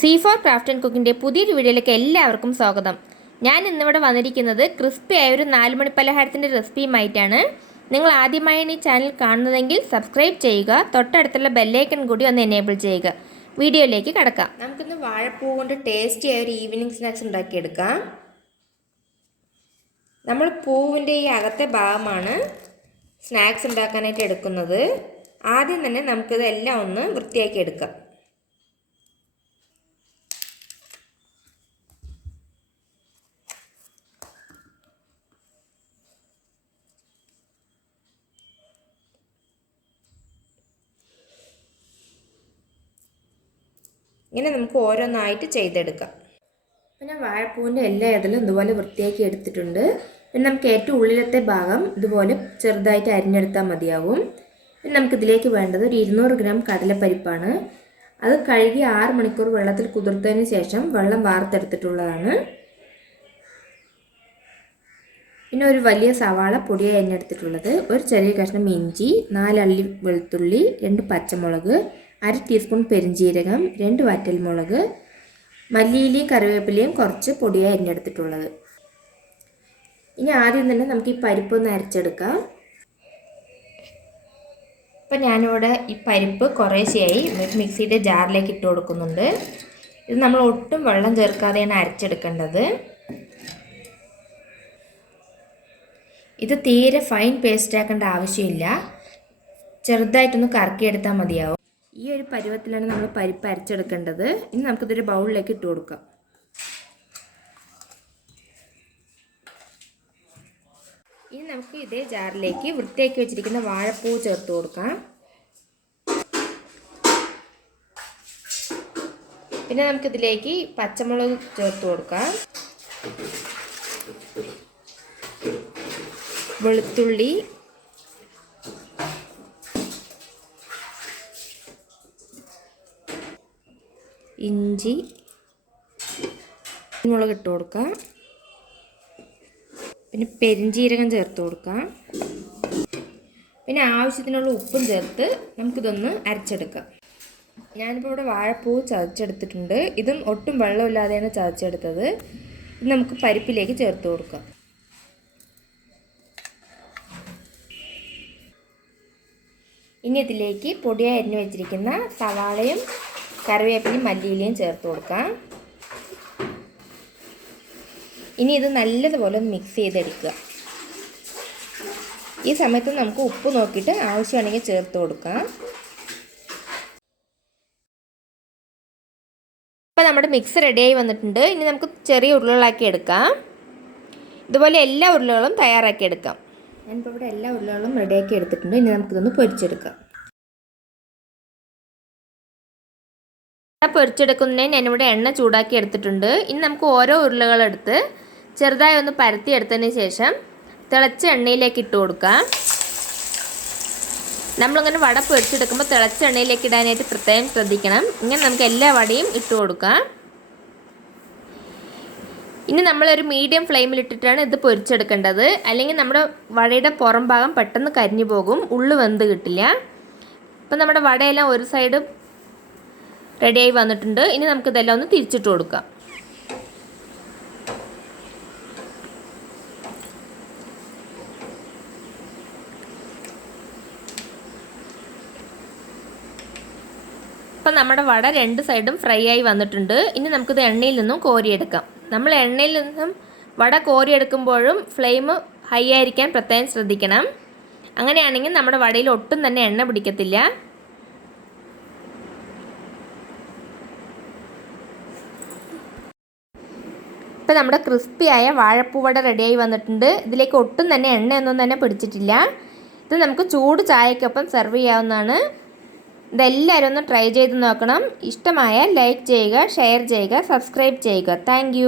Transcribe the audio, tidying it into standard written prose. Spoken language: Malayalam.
C4 ക്രാഫ്റ്റ് ആൻഡ് കുക്കിൻ്റെ പുതിയൊരു വീഡിയോയിലേക്ക് എല്ലാവർക്കും സ്വാഗതം. ഞാൻ ഇന്നിവിടെ വന്നിരിക്കുന്നത് ക്രിസ്പിയായ ഒരു 4 മണി പലഹാരത്തിൻ്റെ റെസിപ്പിയുമായിട്ടാണ്. നിങ്ങൾ ആദ്യമായാണ് ഈ ചാനൽ കാണുന്നതെങ്കിൽ സബ്സ്ക്രൈബ് ചെയ്യുക, തൊട്ടടുത്തുള്ള ബെല്ലൈക്കൺ കൂടി ഒന്ന് എനേബിൾ ചെയ്യുക. വീഡിയോയിലേക്ക് കടക്കാം. നമുക്കിന്ന് വാഴപ്പൂ കൊണ്ട് ടേസ്റ്റിയായ ഒരു ഈവനിങ് സ്നാക്സ് ഉണ്ടാക്കിയെടുക്കാം. നമ്മൾ പൂവിൻ്റെ ഈ അകത്തെ ഭാഗമാണ് സ്നാക്സ് ഉണ്ടാക്കാനായിട്ട് എടുക്കുന്നത്. ആദ്യം തന്നെ നമുക്കിതെല്ലാം ഒന്ന് വൃത്തിയാക്കി എടുക്കാം. ഇങ്ങനെ നമുക്ക് ഓരോന്നായിട്ട് ചെയ്തെടുക്കാം. പിന്നെ വാഴപ്പൂവിൻ്റെ എല്ലാ ഇതിലും ഇതുപോലെ വൃത്തിയാക്കി എടുത്തിട്ടുണ്ട്. പിന്നെ നമുക്ക് ഏറ്റവും ഉള്ളിലത്തെ ഭാഗം ഇതുപോലെ ചെറുതായിട്ട് അരിഞ്ഞെടുത്താൽ മതിയാവും. പിന്നെ നമുക്കിതിലേക്ക് വേണ്ടത് ഒരു 200 ഗ്രാം കടലപ്പരിപ്പാണ്. അത് കഴുകി 6 മണിക്കൂർ വെള്ളത്തിൽ കുതിർത്തതിന് ശേഷം വെള്ളം വാർത്തെടുത്തിട്ടുള്ളതാണ്. പിന്നെ ഒരു വലിയ സവാള പൊടിയായി അരിഞ്ഞെടുത്തിട്ടുള്ളത്, ഒരു ചെറിയ കഷ്ണം ഇഞ്ചി, 4 അല്ലി വെളുത്തുള്ളി, 2 പച്ചമുളക്, 1/2 ടീസ്പൂൺ പെരിഞ്ജീരകം, 2 വറ്റൽമുളക്, മല്ലിയിലയും കറിവേപ്പിലയും കുറച്ച് പൊടിയായി അരിഞ്ഞെടുത്തിട്ടുള്ളത്. ഇനി ആദ്യം തന്നെ നമുക്ക് ഈ പരിപ്പൊന്ന് അരച്ചെടുക്കാം. ഇപ്പം ഞാനിവിടെ ഈ പരിപ്പ് കുറേശ്ശെയായി മിക്സിയുടെ ജാറിലേക്ക് ഇട്ട് കൊടുക്കുന്നുണ്ട്. ഇത് നമ്മൾ ഒട്ടും വെള്ളം ചേർക്കാതെയാണ് അരച്ചെടുക്കേണ്ടത്. ഇത് തീരെ ഫൈൻ പേസ്റ്റ് ആക്കേണ്ട ആവശ്യമില്ല, ചെറുതായിട്ടൊന്ന് കറക്കിയെടുത്താൽ മതിയാവും. ഈ ഒരു പരുവത്തിലാണ് നമ്മൾ പരിപ്പ് അരച്ചെടുക്കേണ്ടത്. ഇനി നമുക്കിതൊരു ബൗളിലേക്ക് ഇട്ട് കൊടുക്കാം. ഇനി നമുക്ക് ഇതേ ജാറിലേക്ക് വൃത്തിയാക്കി വെച്ചിരിക്കുന്ന വാഴപ്പൂ ചേർത്ത് കൊടുക്കാം. പിന്നെ നമുക്കിതിലേക്ക് പച്ചമുളക് ചേർത്ത് കൊടുക്കാം, വെളുത്തുള്ളി, ഇഞ്ചി, മുളക് ഇട്ട് കൊടുക്കാം. പിന്നെ പെരിഞ്ജീരകം ചേർത്ത് കൊടുക്കാം. പിന്നെ ആവശ്യത്തിനുള്ള ഉപ്പും ചേർത്ത് നമുക്കിതൊന്ന് അരച്ചെടുക്കാം. ഞാനിപ്പോൾ ഇവിടെ വാഴപ്പൂ ചതച്ചെടുത്തിട്ടുണ്ട്. ഇതും ഒട്ടും വെള്ളമില്ലാതെയാണ് ചതച്ചെടുത്തത്. ഇത് നമുക്ക് പരിപ്പിലേക്ക് ചേർത്ത് കൊടുക്കാം. ഇനി ഇതിലേക്ക് പൊടിയായി അരിഞ്ഞു വെച്ചിരിക്കുന്ന സവാളയും കറിവേപ്പിലയും മല്ലിയിലയും ചേർത്ത് കൊടുക്കാം. ഇനി ഇത് നല്ലതുപോലെ ഒന്ന് മിക്സ് ചെയ്തെടുക്കുക. ഈ സമയത്ത് നമുക്ക് ഉപ്പ് നോക്കിയിട്ട് ആവശ്യമാണെങ്കിൽ ചേർത്ത് കൊടുക്കാം. ഇപ്പോൾ നമ്മുടെ മിക്സ് റെഡിയായി വന്നിട്ടുണ്ട്. ഇനി നമുക്ക് ചെറിയ ഉരുളകളാക്കി എടുക്കാം. ഇതുപോലെ എല്ലാ ഉരുളകളും തയ്യാറാക്കി എടുക്കാം. ഞാനിപ്പോൾ ഇവിടെ എല്ലാ ഉരുളകളും റെഡിയാക്കി എടുത്തിട്ടുണ്ട്. ഇനി നമുക്കിതൊന്ന് പൊരിച്ചെടുക്കാം. പൊരിച്ചെടുക്കുന്നതിന് ഞാനിവിടെ എണ്ണ ചൂടാക്കി എടുത്തിട്ടുണ്ട്. ഇനി നമുക്ക് ഓരോ ഉരുളകളെടുത്ത് ചെറുതായി ഒന്ന് പരത്തി എടുത്തതിന് ശേഷം തിളച്ച എണ്ണയിലേക്ക് ഇട്ട് കൊടുക്കാം. നമ്മളിങ്ങനെ വട പൊരിച്ചെടുക്കുമ്പോൾ തിളച്ച എണ്ണയിലേക്ക് ഇടാനായിട്ട് പ്രത്യേകം ശ്രദ്ധിക്കണം. ഇങ്ങനെ നമുക്ക് എല്ലാ വടയും ഇട്ട് കൊടുക്കാം. ഇനി നമ്മളൊരു മീഡിയം ഫ്ലെയിമിലിട്ടിട്ടാണ് ഇത് പൊരിച്ചെടുക്കേണ്ടത്. അല്ലെങ്കിൽ നമ്മുടെ വടയുടെ പുറം ഭാഗം പെട്ടെന്ന് കരിഞ്ഞു പോകും, ഉള്ളു വെന്ത് കിട്ടില്ല. ഇപ്പം നമ്മുടെ വടയെല്ലാം ഒരു സൈഡ് റെഡിയായി വന്നിട്ടുണ്ട്. ഇനി നമുക്കിതെല്ലാം ഒന്ന് തിരിച്ചിട്ട് കൊടുക്കാം. അപ്പം നമ്മുടെ വട 2 സൈഡും ഫ്രൈ ആയി വന്നിട്ടുണ്ട്. ഇനി നമുക്കിത് എണ്ണയിൽ നിന്നും കോരിയെടുക്കാം. നമ്മൾ എണ്ണയിൽ നിന്നും വട കോരിയെടുക്കുമ്പോഴും ഫ്ലെയിം ഹൈ ആയിരിക്കാൻ പ്രത്യേകം ശ്രദ്ധിക്കണം. അങ്ങനെയാണെങ്കിൽ നമ്മുടെ വടയിൽ ഒട്ടും തന്നെ എണ്ണ പിടിക്കത്തില്ല. ഇപ്പോൾ നമ്മുടെ ക്രിസ്പിയായ വാഴപ്പൂവട റെഡിയായി വന്നിട്ടുണ്ട്. ഇതിലേക്ക് ഒട്ടും തന്നെ എണ്ണയൊന്നും തന്നെ പിടിച്ചിട്ടില്ല. ഇത് നമുക്ക് ചൂട് ചായക്കൊപ്പം സെർവ് ചെയ്യാവുന്നതാണ്. ഇതെല്ലാവരും ഒന്ന് ട്രൈ ചെയ്ത് നോക്കണം. ഇഷ്ടമായ ലൈക്ക് ചെയ്യുക, ഷെയർ ചെയ്യുക, സബ്സ്ക്രൈബ് ചെയ്യുക. താങ്ക്